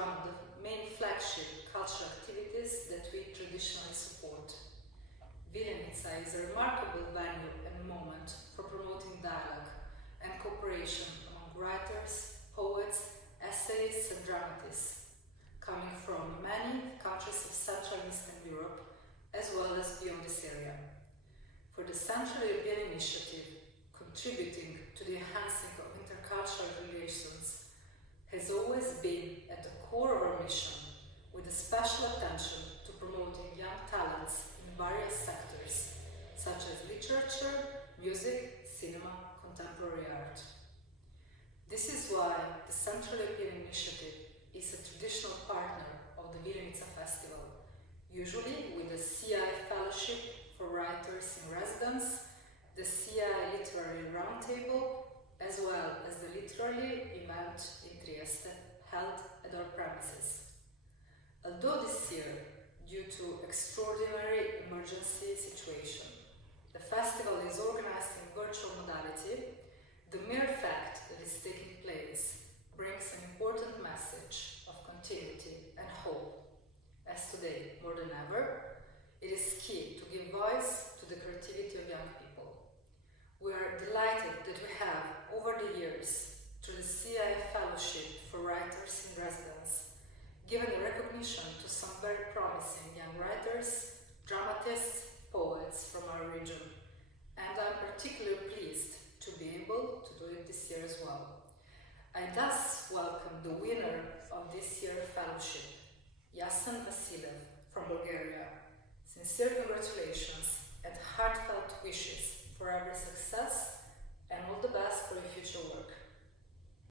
one of the main flagship cultural activities that we traditionally support. Vilenica is a remarkable venue and moment for promoting dialogue and cooperation among writers, poets, essayists and dramatists, coming from many countries of Central and Eastern Europe, as well as beyond this area. For the Central European Initiative, contributing to the enhancing of intercultural relations has always been at the core of our mission, with a special attention to promoting young talents in various sectors, such as literature, music, cinema, contemporary art. This is why the Central European Initiative is a traditional partner of the Vilenica Festival, usually with the CI Fellowship for Writers in Residence, the CI Literary Roundtable, as well as the literary event in Trieste held at our premises. Although this year, due to extraordinary emergency situation, the festival is organized in virtual modality, the mere fact that it's taking place brings an important message of continuity and hope, as today, more than ever, it is key to give voice to the creativity of young people. We are delighted that we have, over the years, through the CI Fellowship for Writers in Residence, given a recognition to some very promising young writers, dramatists, poets from our region, and I'm particularly pleased to be able to do it this year as well. I thus welcome the winner of this year's fellowship, Yasan Vasilev from Bulgaria. Sincere congratulations.